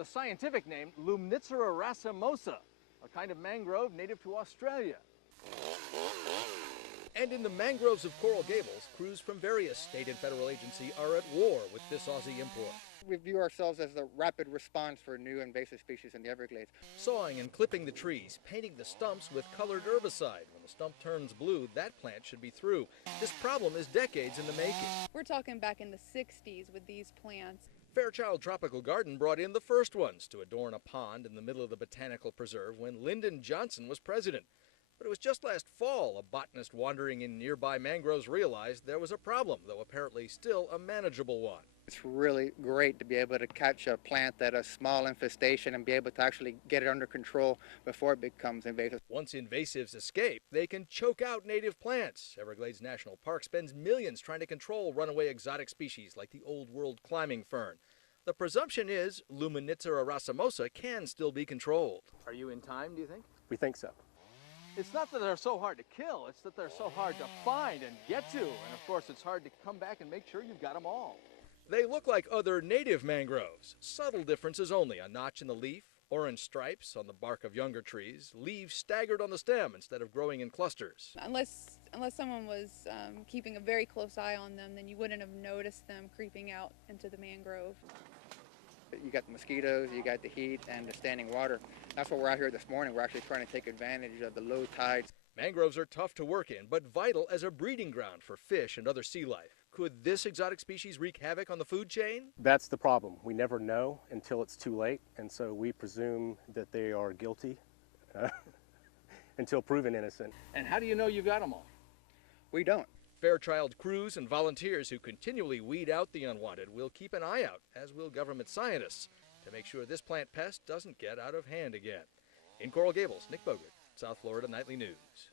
The scientific name, Lumnicera racemosa, a kind of mangrove native to Australia. And in the mangroves of Coral Gables, crews from various state and federal agencies are at war with this Aussie import. We view ourselves as the rapid response for new invasive species in the Everglades. Sawing and clipping the trees, painting the stumps with colored herbicide. When the stump turns blue, that plant should be through. This problem is decades in the making. We're talking back in the 60s with these plants. Fairchild Tropical Garden brought in the first ones to adorn a pond in the middle of the Botanical Preserve when Lyndon Johnson was president. But it was just last fall a botanist wandering in nearby mangroves realized there was a problem, though apparently still a manageable one. It's really great to be able to catch a plant that has small infestation and be able to actually get it under control before it becomes invasive. Once invasives escape, they can choke out native plants. Everglades National Park spends millions trying to control runaway exotic species like the old world climbing fern. The presumption is Lumnicera racemosa can still be controlled. Are you in time, do you think? We think so. It's not that they're so hard to kill, it's that they're so hard to find and get to. And of course, it's hard to come back and make sure you've got them all. They look like other native mangroves. Subtle differences only: a notch in the leaf, orange stripes on the bark of younger trees, leaves staggered on the stem instead of growing in clusters. Unless someone was keeping a very close eye on them, then you wouldn't have noticed them creeping out into the mangrove. You got the mosquitoes, you got the heat, and the standing water. That's why we're out here this morning. We're actually trying to take advantage of the low tides. Mangroves are tough to work in, but vital as a breeding ground for fish and other sea life. Could this exotic species wreak havoc on the food chain? That's the problem. We never know until it's too late, and so we presume that they are guilty until proven innocent. And how do you know you've got them all? We don't. Fairchild crews and volunteers who continually weed out the unwanted will keep an eye out, as will government scientists, to make sure this plant pest doesn't get out of hand again. In Coral Gables, Nick Bogert, South Florida Nightly News.